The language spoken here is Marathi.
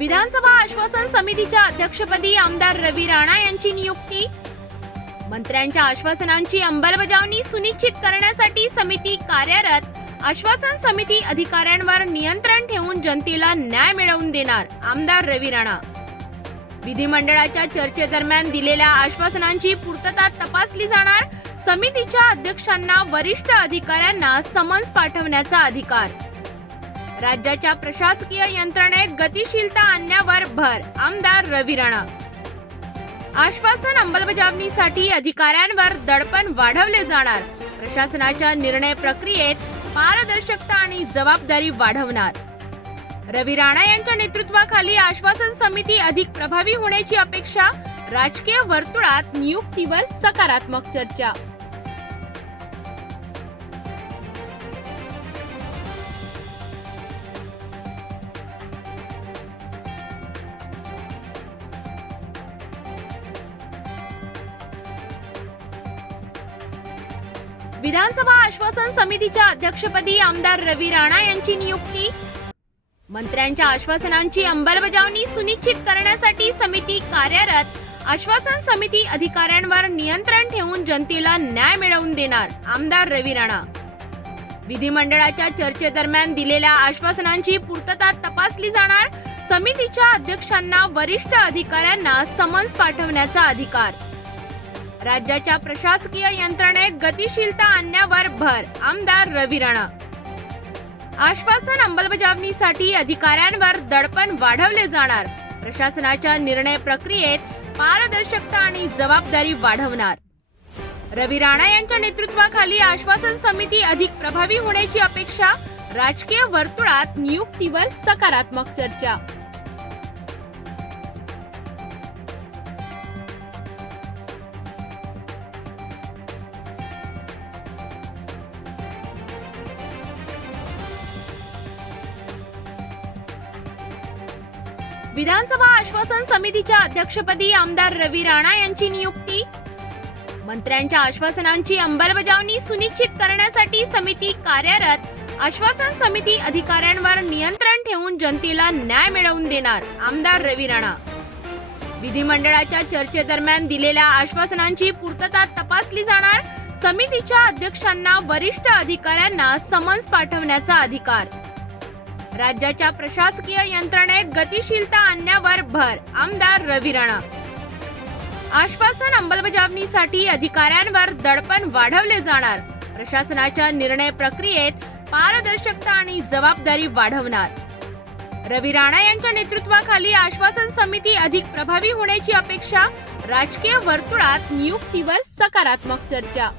विधानसभा आश्वासन समितीच्या अध्यक्षपदी आमदार रवी राणा यांची नियुक्ती। मंत्र्यांच्या आश्वासनांची अंमलबजावणी सुनिश्चित करण्यासाठी समिती कार्यरत। आश्वासन समिती अधिकाऱ्यांवर नियंत्रण ठेवून जनतेला न्याय मिळवून देणार, आमदार रवी राणा। विधिमंडळाच्या चर्चेदरम्यान दिलेल्या आश्वासनांची पूर्तता तपासली जाणार। समितीच्या अध्यक्षांना वरिष्ठ अधिकाऱ्यांना समन्स पाठवण्याचा अधिकार। राज्याच्या प्रशासकीय यंत्रणेत गतिशीलता आणण्यावर भर, आमदार रवी राणा। आश्वासन अंमलबजावणीसाठी अधिकाऱ्यांवर दडपण वाढवले जाणार। प्रशासनाच्या निर्णय प्रक्रियेत पारदर्शकता आणि जबाबदारी वाढवणार। रवी राणा यांच्या नेतृत्वाखाली आश्वासन समिती अधिक प्रभावी होण्याची अपेक्षा। राजकीय वर्तुळात नियुक्तीवर सकारात्मक चर्चा। विधानसभा आश्वासन समितीच्या अध्यक्षपदी आमदार रवी राणा यांची नियुक्ती। मंत्र्यांच्या आश्वासनांची अंमलबजावणी सुनिश्चित करण्यासाठी समिती कार्यरत। आश्वासन समिती अधिकाऱ्यांवर नियंत्रण ठेवून जनतेला न्याय मिळवून देणार, आमदार रवी राणा। विधिमंडळाच्या चर्चेदरम्यान दिलेल्या आश्वासनांची पूर्तता तपासली जाणार। समितीच्या अध्यक्षांना वरिष्ठ अधिकाऱ्यांना समन्स पाठवण्याचा अधिकार। राज्याच्या प्रशासकीय यंत्रणेत गतिशीलता आणण्यावर भर, आमदार रवी राणा। आश्वासन अंमलबजावणीसाठी अधिकाऱ्यांवर दडपण वाढवले जाणार। प्रशासनाच्या निर्णय प्रक्रियेत पारदर्शकता आणि जबाबदारी वाढवणार। रवी राणा यांच्या नेतृत्वाखाली आश्वासन समिती अधिक प्रभावी होण्याची अपेक्षा। राजकीय वर्तुळात नियुक्तीवर सकारात्मक चर्चा। विधानसभा आश्वासन समितीच्या अध्यक्षपदी आमदार रवी राणा यांची नियुक्ती। मंत्र्यांच्या आश्वासनांची अंमलबजावणी सुनिश्चित करण्यासाठी समिती कार्यरत। आश्वासन समिती अधिकाऱ्यांवर नियंत्रण ठेवून जनतेला न्याय मिळवून देणार, आमदार रवी राणा। विधिमंडळाच्या चर्चेदरम्यान दिलेल्या आश्वासनांची पूर्तता तपासली जाणार। समितीच्या अध्यक्षांना वरिष्ठ अधिकाऱ्यांना समन्स पाठवण्याचा अधिकार। राज्याच्या प्रशासकीय यंत्रणेत गतिशीलता आणण्यावर भर, आमदार रवी राणा। आश्वासन अंमलबजावणीसाठी अधिकाऱ्यांवर दडपण वाढवले जाणार। प्रशासनाच्या निर्णय प्रक्रियेत पारदर्शकता आणि जबाबदारी वाढवणार। रवी राणा यांच्या नेतृत्वाखाली आश्वासन समिती अधिक प्रभावी होण्याची अपेक्षा। राजकीय वर्तुळात नियुक्तीवर सकारात्मक चर्चा।